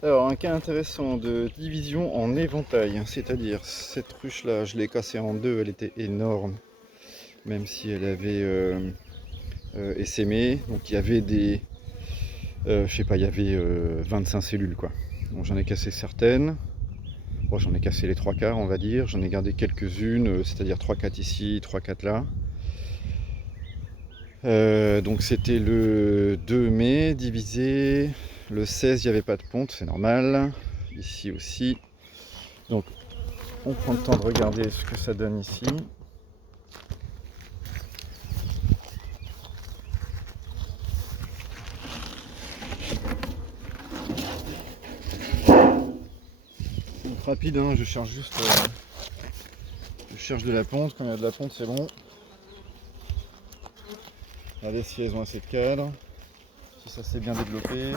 Alors, un cas intéressant de division en éventail, c'est-à-dire cette ruche-là, je l'ai cassée en deux, elle était énorme, même si elle avait essaimé. Donc il y avait des, je sais pas, il y avait 25 cellules quoi. Donc j'en ai cassé certaines. Bon, j'en ai cassé les trois quarts, on va dire. J'en ai gardé quelques-unes, c'est-à-dire 3-4 ici, 3-4 là. Donc c'était le 2 mai, divisé. Le 16, il n'y avait pas de ponte, c'est normal. Ici aussi. Donc on prend le temps de regarder ce que ça donne ici. Donc rapide, hein, je cherche juste je cherche de la ponte. Quand il y a de la ponte, c'est bon. Regardez si elles ont assez de cadre, si ça s'est bien développé.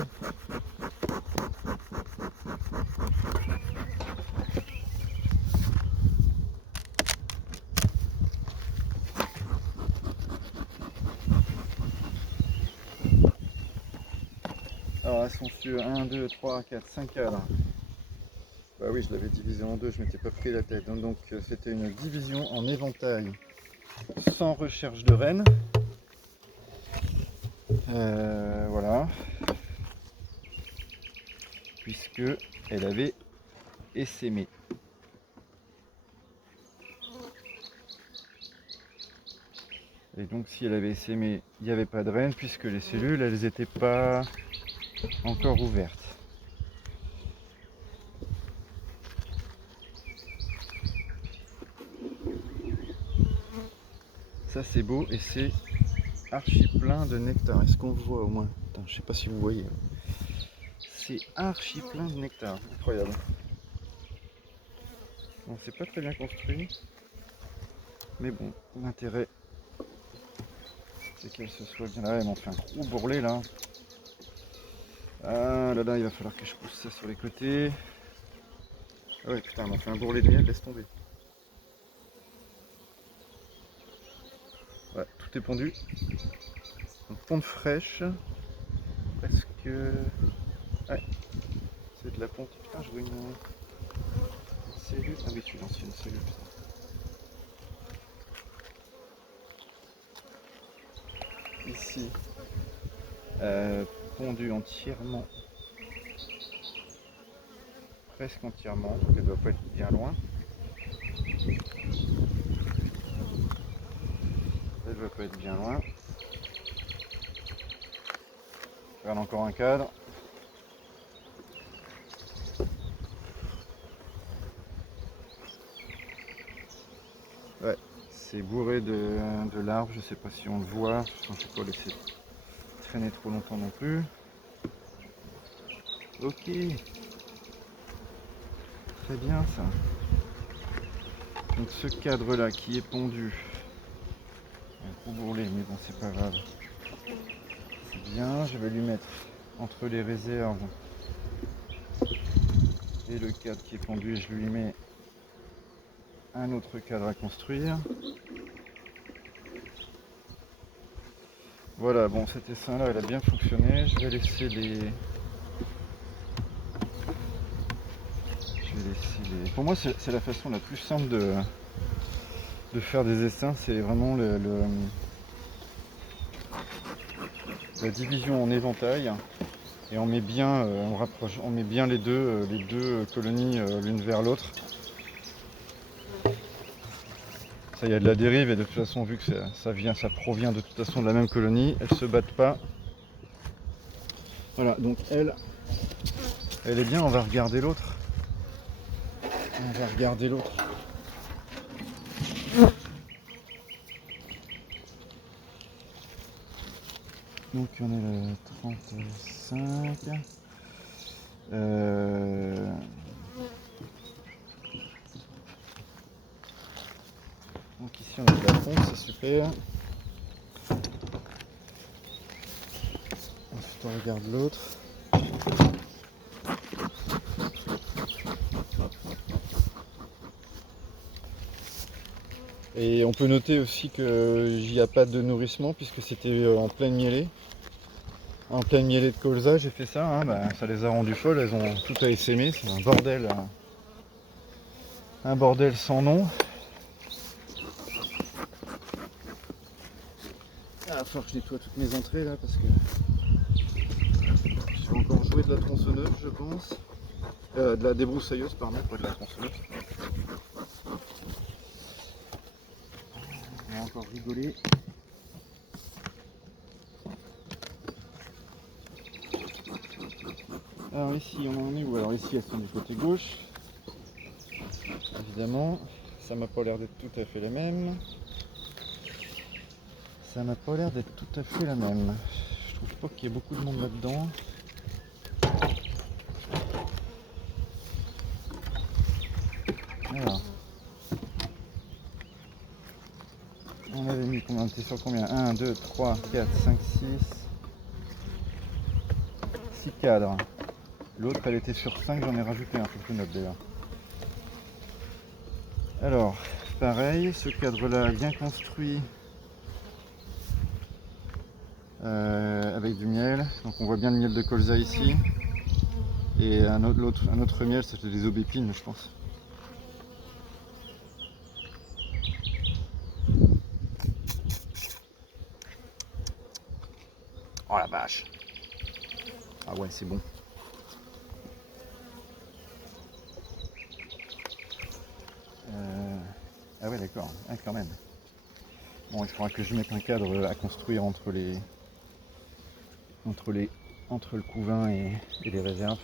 Alors elles sont sur 1, 2, 3, 4, 5 cadres. Bah oui, je l'avais divisé en deux, je m'étais pas pris la tête. Donc c'était une division en éventail sans recherche de reine. Voilà. Puisque elle avait essaimé. Et donc si elle avait essaimé, il n'y avait pas de reine puisque les cellules, elles n'étaient pas encore ouvertes. Ça c'est beau et c'est archi plein de nectar. Est-ce qu'on voit au moins? Putain, je sais pas si vous voyez. C'est archi plein de nectar. Incroyable. Bon, c'est pas très bien construit. Mais bon, l'intérêt c'est qu'elle se soit bien là. Elle m'en fait un gros bourrelet là. Ah là là, il va falloir que je pousse ça sur les côtés. Ah ouais, putain, elle m'en fait un bourrelet de miel, laisse tomber. Ouais, tout est pondu. Donc ponte fraîche. Presque. Ouais, c'est de la ponte. Putain, je vois une cellule. Ah oui, tu lances une cellule. Ici, pondu entièrement. Presque entièrement. Donc elle doit pas être bien loin. Elle doit pas être bien loin. Je regarde encore un cadre. Ouais, c'est bourré de larves, je sais pas si on le voit, je ne vais pas laisser traîner trop longtemps non plus. Ok, très bien ça. Donc ce cadre là qui est pondu, un gros bourrelet, mais bon c'est pas grave. C'est bien, je vais lui mettre entre les réserves et le cadre qui est pondu, je lui mets un autre cadre à construire. Voilà, bon cet essaim là, elle a bien fonctionné. Je vais laisser les... Pour moi c'est la façon la plus simple de faire des essaims, c'est vraiment la division en éventail. Et on met bien, on met bien les deux colonies l'une vers l'autre. Ça y a de la dérive et de toute façon vu que ça provient de toute façon de la même colonie, elles se battent pas. Voilà, donc elle est bien, on va regarder l'autre. On va regarder l'autre. Donc on est le 35. Donc ici on a de la ponte, c'est super. Ensuite on regarde l'autre. Et on peut noter aussi qu'il n'y a pas de nourrissement puisque c'était en pleine mielée. En pleine mielée de colza, j'ai fait ça, hein, bah, ça les a rendues folles, elles ont tout à essaimer, c'est un bordel sans nom. Il va falloir que je nettoie toutes mes entrées là parce que je vais encore jouer de la tronçonneuse, je pense. De la débroussailleuse, pardon, pas de la tronçonneuse. On va encore rigoler. Alors ici on en est où? Alors ici elles sont du côté gauche. Évidemment, ça m'a pas l'air d'être tout à fait la même. Ça m'a pas l'air d'être tout à fait la même. Je trouve pas qu'il y ait beaucoup de monde là-dedans. Alors. On avait mis combien? On était sur combien? 1, 2, 3, 4, 5, 6 cadres. L'autre elle était sur 5, j'en ai rajouté un, faut que je note d'ailleurs. Alors, pareil, ce cadre-là bien construit avec du miel. Donc on voit bien le miel de colza ici. Et un autre miel, c'était des aubépines, je pense. Oh la vache! Ah ouais, c'est bon. Ah ouais, d'accord, ah, quand même. Bon, il faudra que je mette un cadre à construire entre le couvain et les réserves.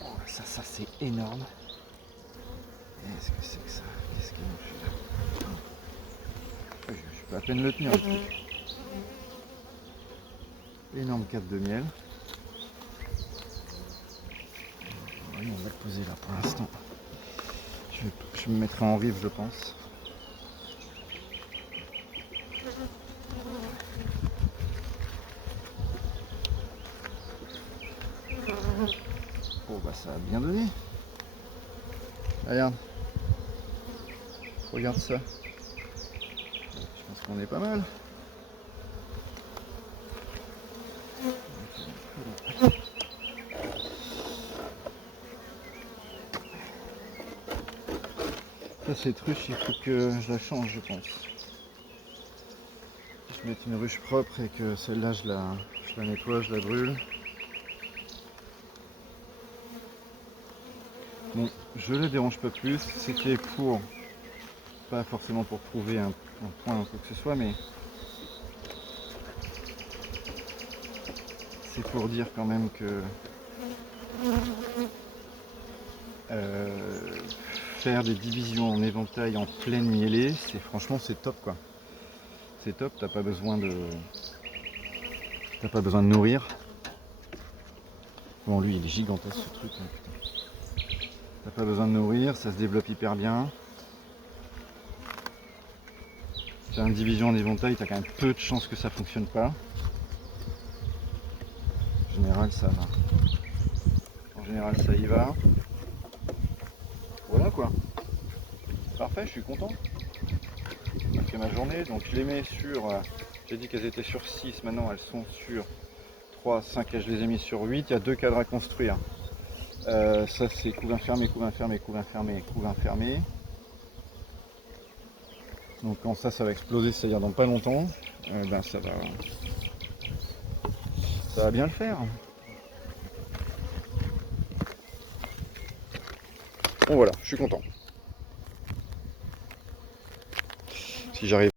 Oh, ça c'est énorme. Qu'est-ce que c'est que ça? Qu'est-ce qu'il me fait là? Je peux à peine le tenir. Énorme cadre de miel. Oui, on va le poser là pour l'instant. Je me mettrai en rive, je pense. Oh bah ça a bien donné. Regarde. Regarde ça. Je pense qu'on est pas mal. Ça, cette ruche, il faut que je la change, je pense. Je mette une ruche propre et que celle-là, je la nettoie, je la brûle. Bon, je la dérange pas plus. C'était pour, pas forcément pour prouver un point ou quoi que ce soit, mais c'est pour dire quand même que faire des divisions en éventail en pleine mielée, franchement c'est top quoi. C'est top, t'as pas besoin de nourrir. Bon lui il est gigantesque ce truc hein, putain. T'as pas besoin de nourrir, ça se développe hyper bien. Faire une division en éventail, t'as quand même peu de chances que ça fonctionne pas. En général ça va. En général ça y va. Voilà quoi. Parfait, je suis content. J'ai fait ma journée, donc je les mets sur. J'ai dit qu'elles étaient sur 6, maintenant elles sont sur 3, 5, et je les ai mis sur 8. Il y a 2 cadres à construire. Ça c'est couvain fermé, couvain fermé, couvain fermé, couvain fermé. Donc quand ça va exploser, c'est-à-dire dans pas longtemps, ben ça va bien le faire. Bon voilà, je suis content. Si j'arrive